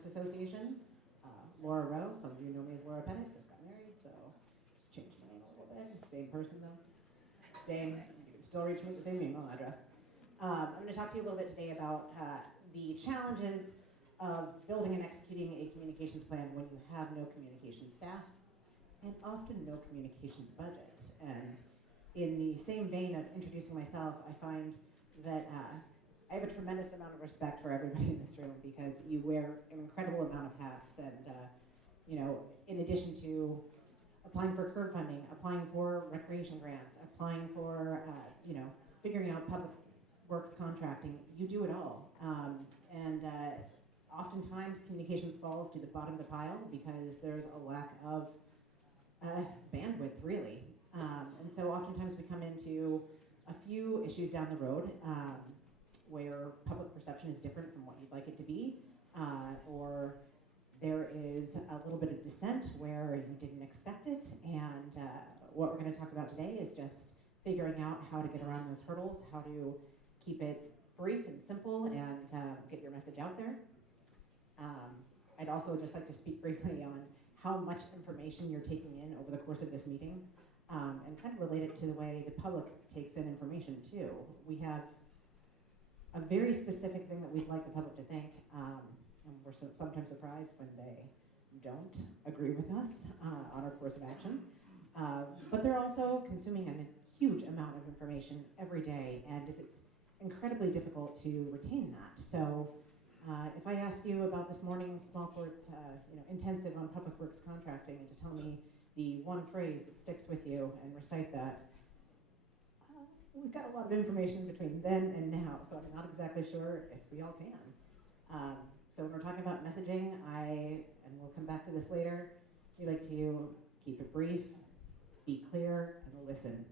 Works Association. Laura Rowe, some of you know me as Laura Pennant, just got married, so just changed my name a little bit. Same person though. Same, still reach me with the same email address. I'm going to talk to you a little bit today about the challenges of building and executing a communications plan when you have no communications staff and often no communications budget. And in the same vein of introducing myself, I find that I have a tremendous amount of respect for everybody in this room because you wear an incredible amount of hats, and in addition to applying for CURB funding, applying for recreation grants, applying for figuring out public works contracting, you do it all. Oftentimes communications falls to the bottom of the pile because there's a lack of bandwidth, really. And so oftentimes we come into a few issues down the road where public perception is different from what you'd like it to be, or there is a little bit of dissent where you didn't expect it. And what we're going to talk about today is just figuring out how to get around those hurdles, how to keep it brief and simple, and get your message out there. I'd also just like to speak briefly on how much information you're taking in over the course of this meeting, and kind of relate it to the way the public takes in information too. We have a very specific thing that we'd like the public to think, and we're sometimes surprised when they don't agree with us on our course of action. But they're also consuming a huge amount of information every day, and it's incredibly difficult to retain that. So if I ask you about this morning's small courts intensive on public works contracting, and to tell me the one phrase that sticks with you and recite that, we've got a lot of information between then and now, so I'm not exactly sure if we all can. So when we're talking about messaging, and we'll come back to this later, we like to keep it brief, be clear, and listen.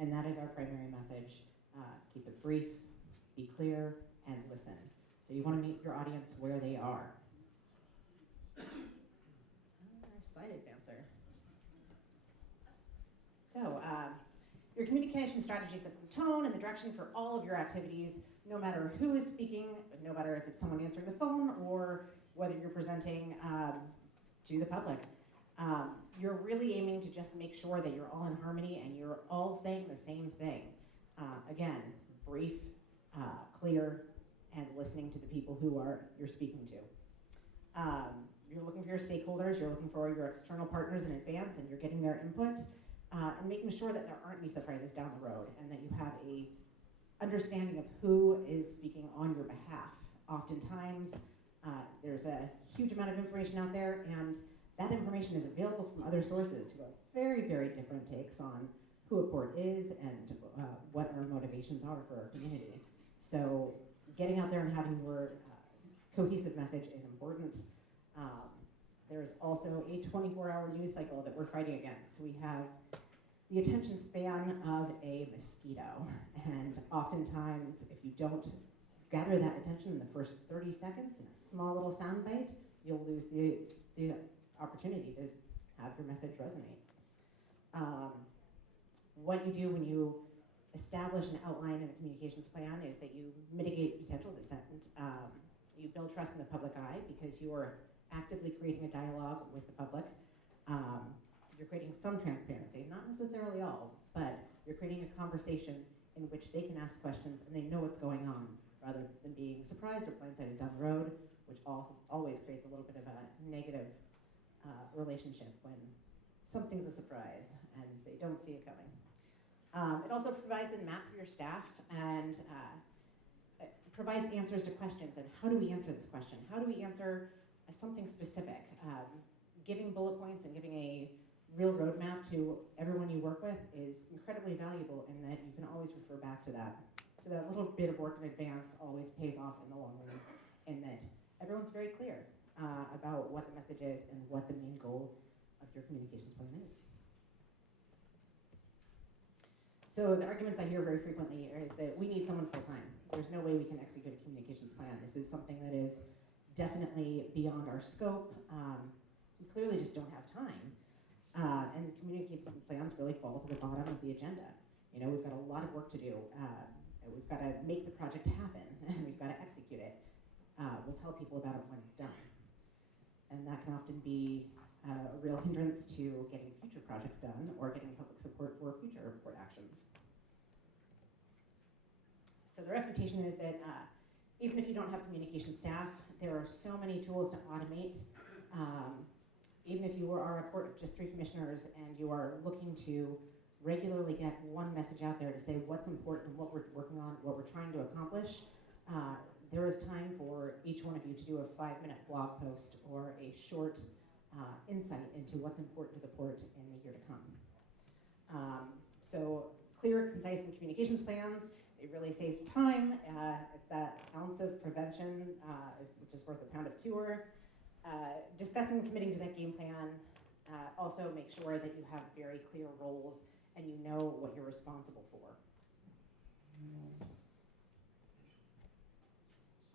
And that is our primary message. Keep it brief, be clear, and listen. So you want to meet your audience where they are. Slide advancer. So your communication strategy sets the tone and the direction for all of your activities, no matter who is speaking, no matter if it's someone answering the phone or whether you're presenting to the public. You're really aiming to just make sure that you're all in harmony and you're all saying the same thing. Again, brief, clear, and listening to the people who you're speaking to. You're looking for your stakeholders, you're looking for your external partners in advance, and you're getting their input, and making sure that there aren't any surprises down the road, and that you have a understanding of who is speaking on your behalf. Oftentimes, there's a huge amount of information out there, and that information is available from other sources who have very, very different takes on who a port is and what our motivations are for our community. So getting out there and having your cohesive message is important. There's also a 24-hour news cycle that we're fighting against. We have the attention span of a mosquito, and oftentimes if you don't gather that attention in the first 30 seconds in a small little sound bite, you'll lose the opportunity to have your message resonate. What you do when you establish an outline and a communications plan is that you mitigate potential dissent. You build trust in the public eye because you are actively creating a dialogue with the public. You're creating some transparency, not necessarily all, but you're creating a conversation in which they can ask questions and they know what's going on, rather than being surprised or blindsided down the road, which always creates a little bit of a negative relationship when something's a surprise and they don't see it coming. It also provides a map for your staff and provides answers to questions. And how do we answer this question? How do we answer something specific? Giving bullet points and giving a real roadmap to everyone you work with is incredibly valuable in that you can always refer back to that. So that little bit of work in advance always pays off in the long run, in that everyone's very clear about what the message is and what the main goal of your communications plan is. So the arguments I hear very frequently is that we need someone full-time. There's no way we can execute a communications plan. This is something that is definitely beyond our scope. We clearly just don't have time. And communications plans really fall to the bottom of the agenda. We've got a lot of work to do. We've got to make the project happen, and we've got to execute it. We'll tell people about it when it's done. and that can often be a real hindrance to getting future projects done or getting public support for future report actions. So the refutation is that even if you don't have communication staff, there are so many tools to automate. Even if you are a court of just 3 commissioners and you are looking to regularly get one message out there to say what's important, what we're working on, what we're trying to accomplish, there is time for each one of you to do a 5-minute blog post or a short insight into what's important to the port in the year to come. So clear, concise, and communications plans, they really save time. It's that ounce of prevention, which is worth a pound of cure. Discussing and committing to that game plan. Also make sure that you have very clear roles and you know what you're responsible for.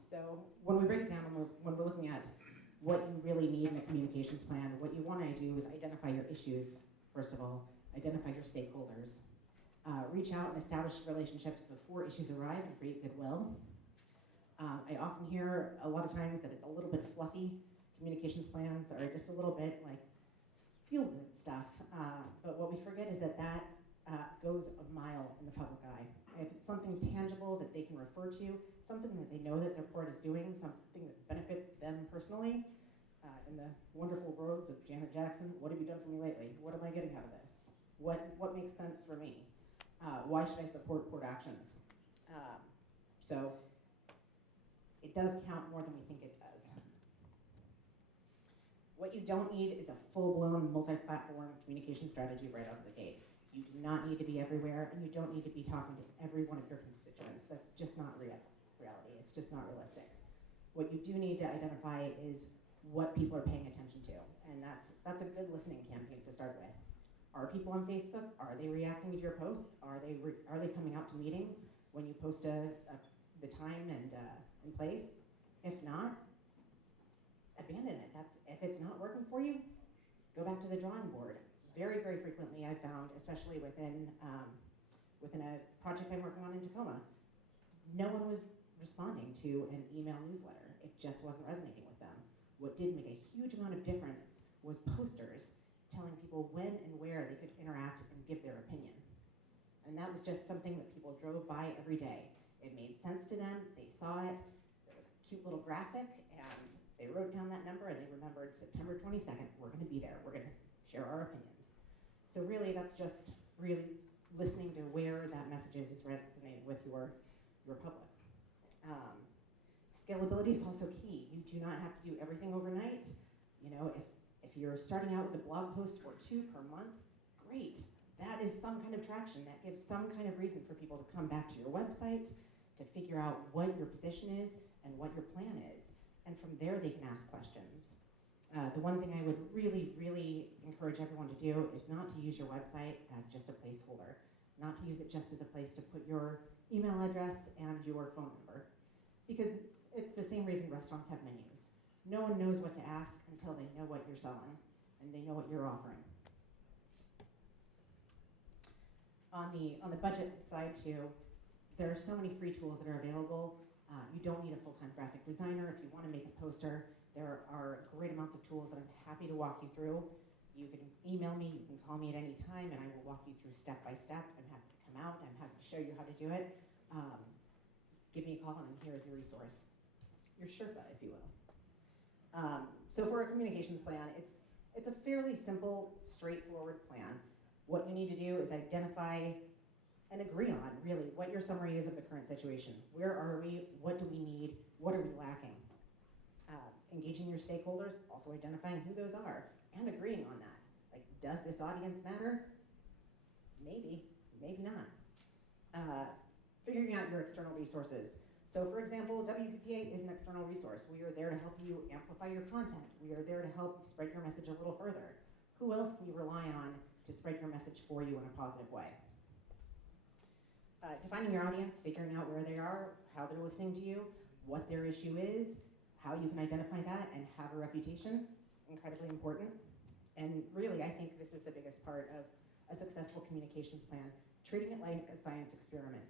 So when we break it down, when we're looking at what you really need in a communications plan, what you want to do is identify your issues, first of all, identify your stakeholders, reach out and establish relationships before issues arrive and create goodwill. I often hear a lot of times that it's a little bit fluffy. Communications plans are just a little bit like feel-good stuff, but what we forget is that goes a mile in the public eye. If it's something tangible that they can refer to, something that they know that their port is doing, something that benefits them personally, in the wonderful words of Janet Jackson, what have you done for me lately? What am I getting out of this? What makes sense for me? Why should I support port actions? So it does count more than we think it does. What you don't need is a full-blown multi-platform communication strategy right out of the gate. You do not need to be everywhere, and you don't need to be talking to every one of your constituents. That's just not reality. It's just not realistic. What you do need to identify is what people are paying attention to, and that's a good listening campaign to start with. Are people on Facebook? Are they reacting to your posts? Are they coming out to meetings when you post the time and place? If not, abandon it. If it's not working for you, go back to the drawing board. Very, very frequently I've found, especially within a project I'm working on in Tacoma, no one was responding to an email newsletter. It just wasn't resonating with them. What did make a huge amount of difference was posters telling people when and where they could interact and give their opinion. And that was just something that people drove by every day. It made sense to them, they saw it, there was a cute little graphic, and they wrote down that number and they remembered September 22nd, we're gonna be there, we're gonna share our opinions. So really that's just really listening to where that message is resonating with your public. Scalability is also key. You do not have to do everything overnight. You know, if you're starting out with a blog post or 2 per month, great. That is some kind of traction. That gives some kind of reason for people to come back to your website, to figure out what your position is and what your plan is. And from there, they can ask questions. The one thing I would really, really encourage everyone to do is not to use your website as just a placeholder, not to use it just as a place to put your email address and your phone number, because it's the same reason restaurants have menus. No one knows what to ask until they know what you're selling and they know what you're offering. On the budget side too, there are so many free tools that are available. You don't need a full-time graphic designer. If you want to make a poster, there are great amounts of tools that I'm happy to walk you through. You can email me, you can call me at any time, and I will walk you through step by step. I'm happy to come out, I'm happy to show you how to do it. Give me a call and here's your resource. Your Sherpa, if you will. So for a communications plan, it's a fairly simple, straightforward plan. What you need to do is identify and agree on, really, what your summary is of the current situation. Where are we? What do we need? What are we lacking? Engaging your stakeholders, also identifying who those are, and agreeing on that. Like, does this audience matter? Maybe, maybe not. Figuring out your external resources. So for example, WPPA is an external resource. We are there to help you amplify your content. We are there to help spread your message a little further. Who else can you rely on to spread your message for you in a positive way? Defining your audience, figuring out where they are, how they're listening to you, what their issue is, how you can identify that and have a reputation, incredibly important. And really, I think this is the biggest part of a successful communications plan, treating it like a science experiment.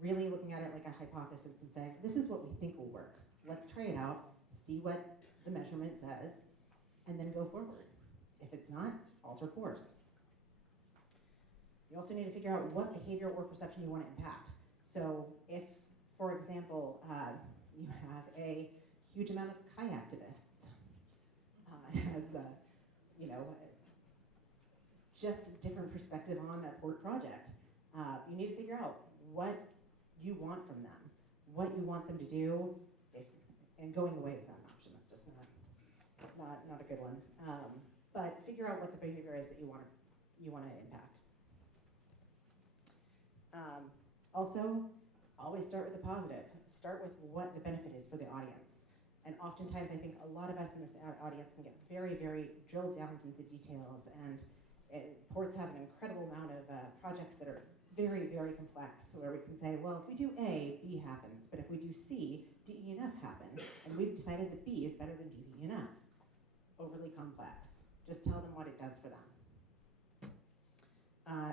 Really looking at it like a hypothesis and saying, this is what we think will work. Let's try it out, see what the measurement says, and then go forward. If it's not, alter course. You also need to figure out what behavior or perception you want to impact. So if, for example, you have a huge amount of kayak activists as, just different perspective on a port project, you need to figure out what you want from them, what you want them to do, and going away is not an option. That's just not a good one. But figure out what the behavior is that you want to impact. Also, always start with the positive. Start with what the benefit is for the audience. And oftentimes, I think a lot of us in this audience can get very, very drilled down into the details. And ports have an incredible amount of projects that are very, very complex, where we can say, well, if we do A, B happens. But if we do C, D, E, and F happen. And we've decided that B is better than D, E, and F. Overly complex. Just tell them what it does for them.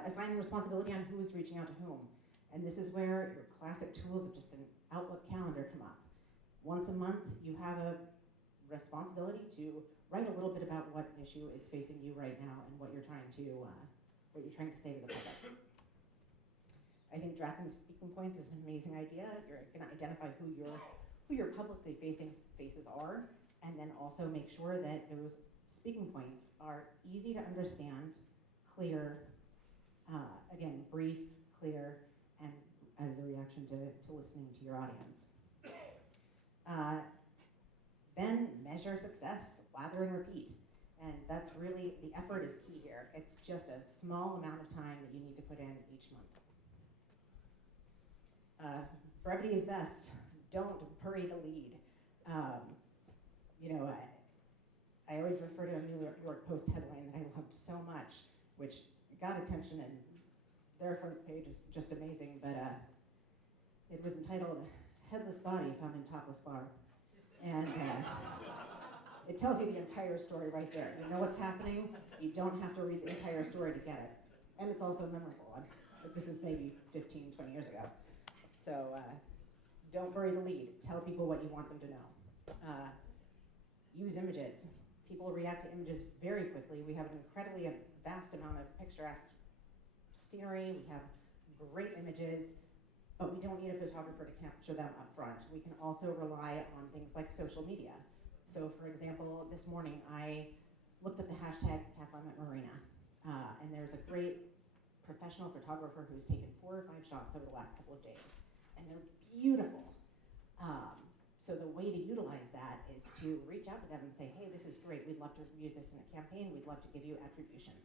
Assigning responsibility on who is reaching out to whom. And this is where your classic tools of just an Outlook calendar come up. Once a month, you have a responsibility to write a little bit about what issue is facing you right now and what you're trying to say to the public. I think drafting speaking points is an amazing idea. You're going to identify who your publicly facing faces are, and then also make sure that those speaking points are easy to understand, clear, again, brief, clear, and as a reaction to listening to your audience. Then measure success, lather and repeat. And that's really, the effort is key here. It's just a small amount of time that you need to put in each month. Brevity is best. Don't bury the lead. I always refer to a New York Post headline that I loved so much, which got attention, and their front page is just amazing, but it was entitled, "Headless Body Found in Topless Bar." And it tells you the entire story right there. You know what's happening, you don't have to read the entire story to get it. And it's also memorable. This is maybe 15, 20 years ago. So don't bury the lead. Tell people what you want them to know. Use images. People react to images very quickly. We have an incredibly vast amount of picturesque scenery. We have great images, but we don't need a photographer to capture them up front. We can also rely on things like social media. So for example, this morning I looked at the hashtag Kathleen Marina, and there's a great professional photographer who's taken 4 or 5 shots over the last couple of days, and they're beautiful. So the way to utilize that is to reach out to them and say, hey, this is great, we'd love to use this in a campaign, we'd love to give you attribution.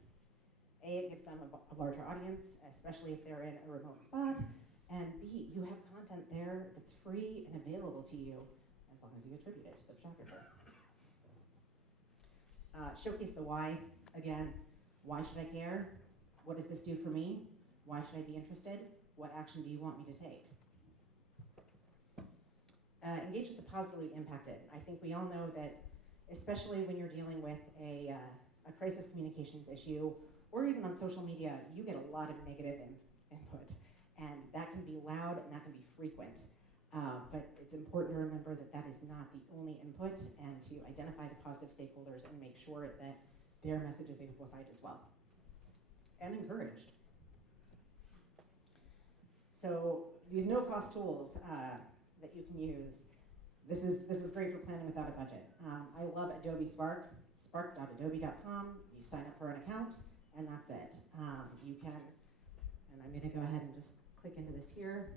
A, it gives them a larger audience, especially if they're in a remote spot, and B, you have content there that's free and available to you as long as you attribute it to the photographer. Showcase the why. Again, why should I care? What does this do for me? Why should I be interested? What action do you want me to take? Engage with the positively impacted. I think we all know that, especially when you're dealing with a crisis communications issue, or even on social media, you get a lot of negative input. And that can be loud and that can be frequent. But it's important to remember that that is not the only input, and to identify the positive stakeholders and make sure that their message is amplified as well. And encouraged. So these no-cost tools that you can use, this is great for planning without a budget. I love Adobe Spark, spark.adobe.com. You sign up for an account, and that's it. You can, and I'm going to go ahead and just click into this here.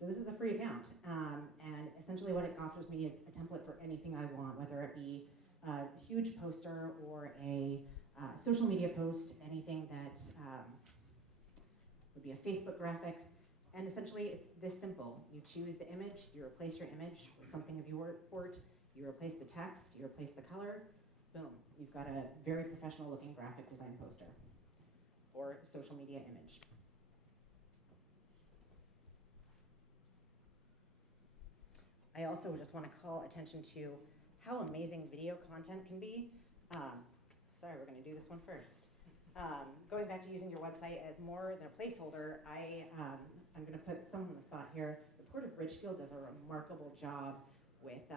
So this is a free account, and essentially what it offers me is a template for anything I want, whether it be a huge poster or a social media post, anything that would be a Facebook graphic. And essentially it's this simple. You choose the image, you replace your image with something of your port, you replace the text, you replace the color, boom, you've got a very professional looking graphic design poster or social media image. I also just want to call attention to how amazing video content can be. Sorry, we're going to do this one first. Going back to using your website as more than a placeholder, I'm going to put someone on the spot here. The Port of Ridgefield does a remarkable job with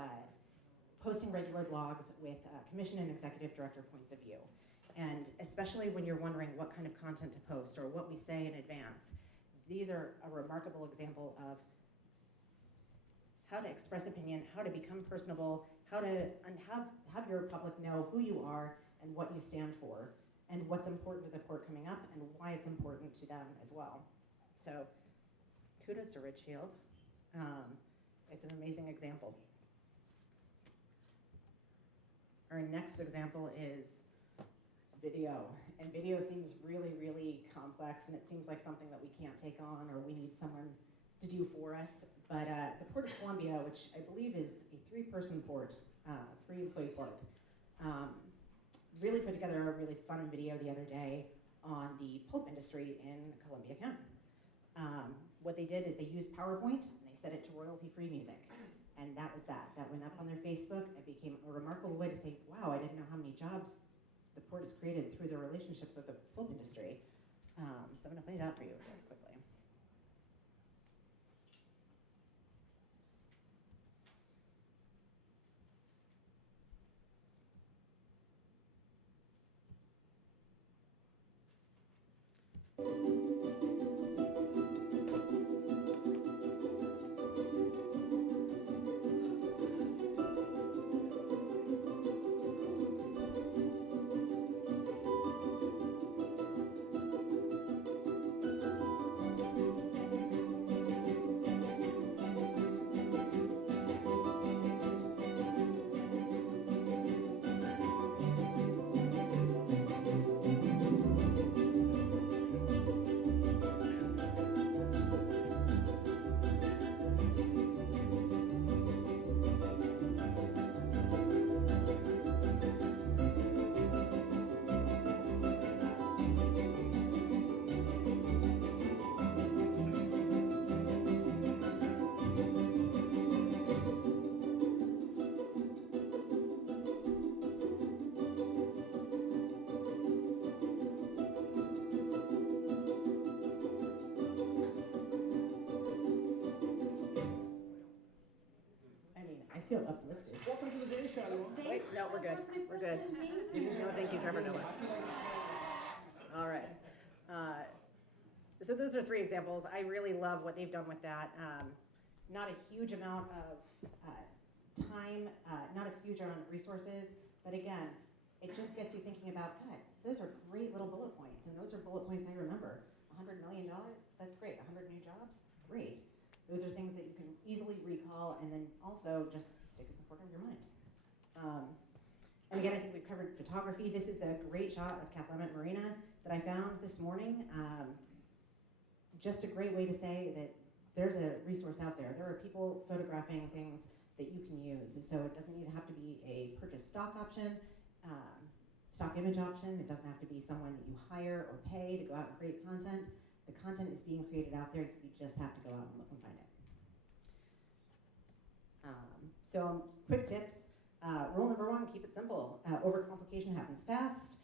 posting regular blogs with commission and executive director points of view. And especially when you're wondering what kind of content to post or what we say in advance, these are a remarkable example of how to express opinion, how to become personable, how to have your public know who you are and what you stand for, and what's important to the port coming up, and why it's important to them as well. So kudos to Ridgefield. It's an amazing example. Our next example is video. And video seems really, really complex, and it seems like something that we can't take on or we need someone to do for us. But the Port of Columbia, which I believe is a 3-person port, 3-employee port, really put together a really fun video the other day on the pulp industry in Columbia County. What they did is they used PowerPoint and they set it to royalty-free music. And that was that. That went up on their Facebook. It became a remarkable way to say, wow, I didn't know how many jobs the port has created through their relationships with the pulp industry. So I'm going to play that for you very quickly. Feel uplifted. Welcome to the day show. Wait, no, we're good. We're good. No, thank you, Trevor Noah. All right. So those are 3 examples. I really love what they've done with that. Not a huge amount of time, not a huge amount of resources, but again, it just gets you thinking about, God, those are great little bullet points, and those are bullet points I remember. $100 million, that's great. 100 new jobs, great. Those are things that you can easily recall and then also just stick at the forefront of your mind. And again, I think we've covered photography. This is a great shot of Cathlamet Marina that I found this morning. Just a great way to say that there's a resource out there. There are people photographing things that you can use. So it doesn't need to have to be a purchase stock option, stock image option. It doesn't have to be someone that you hire or pay to go out and create content. The content is being created out there. You just have to go out and look and find it. So quick tips. Rule number 1, keep it simple. Overcomplication happens fast.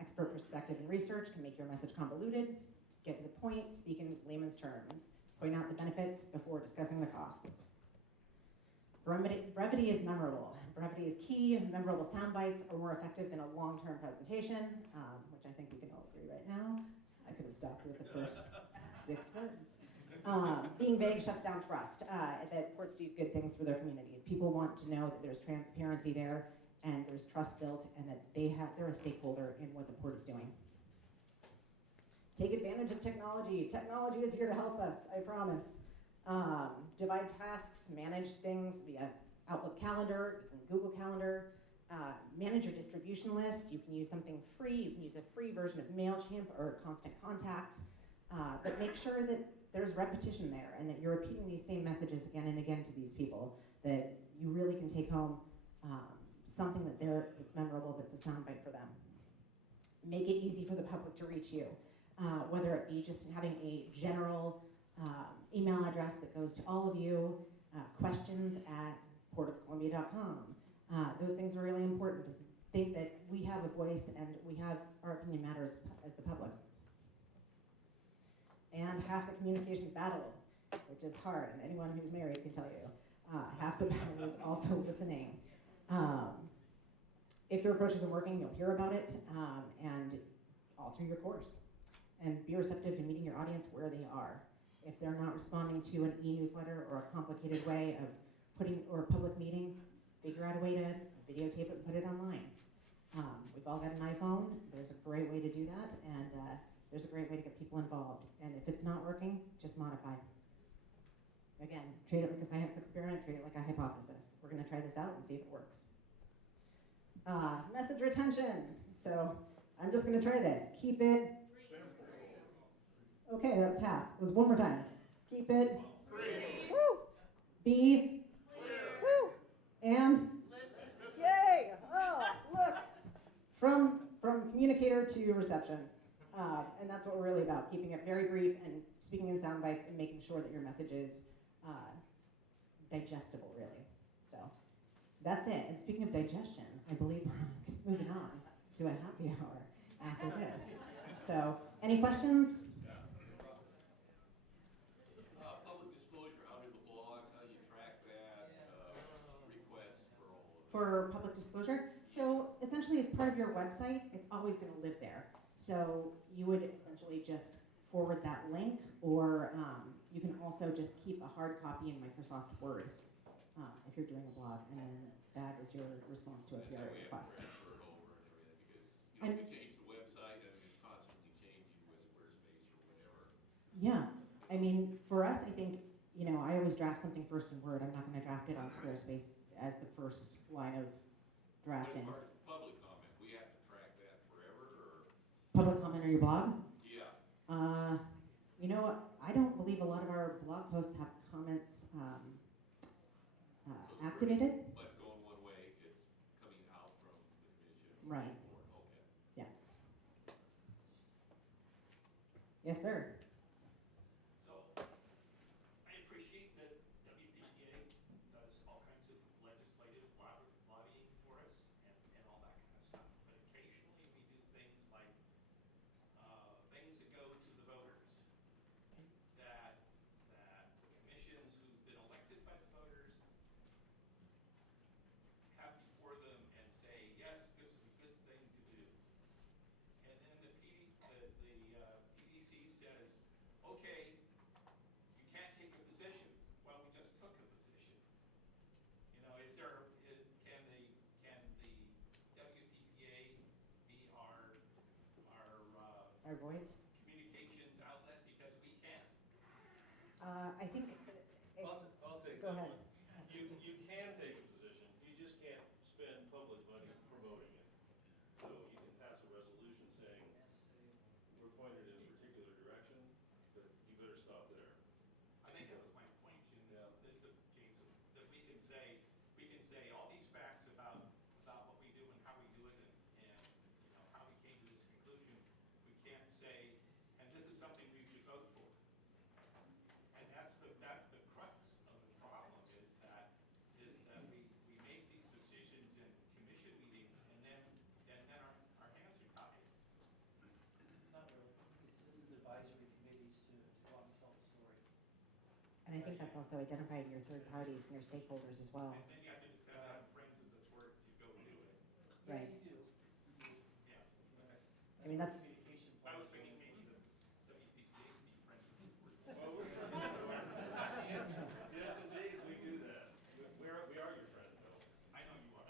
Expert perspective and research can make your message convoluted. Get to the point, speak in layman's terms. Point out the benefits before discussing the costs. Brevity is memorable. Brevity is key. Memorable sound bites are more effective than a long-term presentation, which I think we can all agree right now. I could have stopped with the first 6 words. Being vague shuts down trust. That ports do good things for their communities. People want to know that there's transparency there and there's trust built and that they're a stakeholder in what the port is doing. Take advantage of technology. Technology is here to help us, I promise. Divide tasks, manage things via Outlook Calendar, you can Google Calendar. Manage your distribution list. You can use something free. You can use a free version of MailChimp or Constant Contact. But make sure that there's repetition there and that you're repeating these same messages again and again to these people, that you really can take home something that's memorable, that's a soundbite for them. Make it easy for the public to reach you, whether it be just having a general email address that goes to all of you, questions at portofcolumbia.com. Those things are really important to think that we have a voice and our opinion matters as the public. And half the communications battle, which is hard, and anyone who's married can tell you. Half the battle is also listening. If your approach isn't working, you'll hear about it and alter your course. And be receptive to meeting your audience where they are. If they're not responding to an e-newsletter or a complicated way of putting, or a public meeting, figure out a way to videotape it and put it online. We've all got an iPhone. There's a great way to do that, and there's a great way to get people involved. And if it's not working, just modify. Again, treat it like a science experiment, treat it like a hypothesis. We're gonna try this out and see if it works. Message retention. So I'm just gonna try this. Keep it. Okay, that's half. Let's one more time. Keep it. Woo. Be. Woo. And. Yay! Oh, look. From communicator to reception. And that's what we're really about, keeping it very brief and speaking in sound bites and making sure that your message is digestible, really. So that's it. And speaking of digestion, I believe we're moving on to a happy hour after this. So, any questions? Public disclosure, how do the blogs, how do you track that, requests for all of it? For public disclosure, so essentially as part of your website, it's always going to live there. So you would essentially just forward that link, or you can also just keep a hard copy in Microsoft Word if you're doing a blog, and then that is your response to a PR request. Transfer it over and everything, because, you know, if you change the website, I mean, it's constantly changing with Squarespace or whatever. Yeah, I mean, for us, I think, you know, I always draft something first in Word. I'm not going to draft it on Squarespace as the first line of drafting. As far as public comment, we have to track that forever, or? Public comment on your blog? Yeah. You know, I don't believe a lot of our blog posts have comments activated. But going one way, it's coming out from the commission. Right. Okay. Yeah. Yes, sir. So, I appreciate that WPPA does all kinds of legislative lobbying for us and all that kind of stuff. But occasionally we do things like things that go to the voters that commissions who've been elected by the voters have before them and say, yes, this is a good thing to do. And then the PDC says, okay, you can't take a position. Well, we just took a position. You know, can the WPPA be our voice? communications outlet, because we can? I think it's. I'll take Go that ahead. one. You can take a position, you just can't spend public money promoting it. So you can pass a resolution saying, we're pointed in a particular direction, but you better stop there. I think that was my point, Jim, Yeah. James, that we can say all these facts about what we do and how we do it and you know how we came to this conclusion. We can't say, and this is something we should vote for. And that's the crux of the problem is that we make these decisions in commission meetings and then our hands are tied. Not really. The citizens advisory committees to go out and tell the story. And I think that's also identifying your third parties and your stakeholders as well. And then you have to have friends of the sport to go do it. Right. Yeah, you do. You do. Yeah. I mean, that's. Communication I was plan. thinking maybe the WPPA could be friends of the sport. Well, we're friends of yours. Yes, indeed, we do that. We are your friends, Bill. I know you are.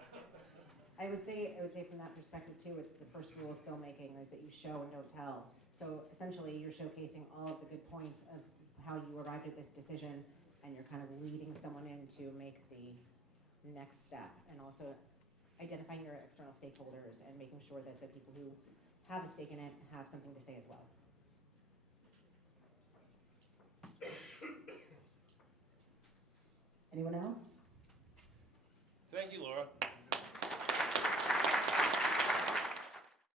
I would say from that perspective too, it's the first rule of filmmaking is that you show and don't tell. So essentially you're showcasing all of the good points of how you arrived at this decision, and you're kind of leading someone in to make the next step, and also identifying your external stakeholders and making sure that the people who have a stake in it have something to say as well. Anyone else?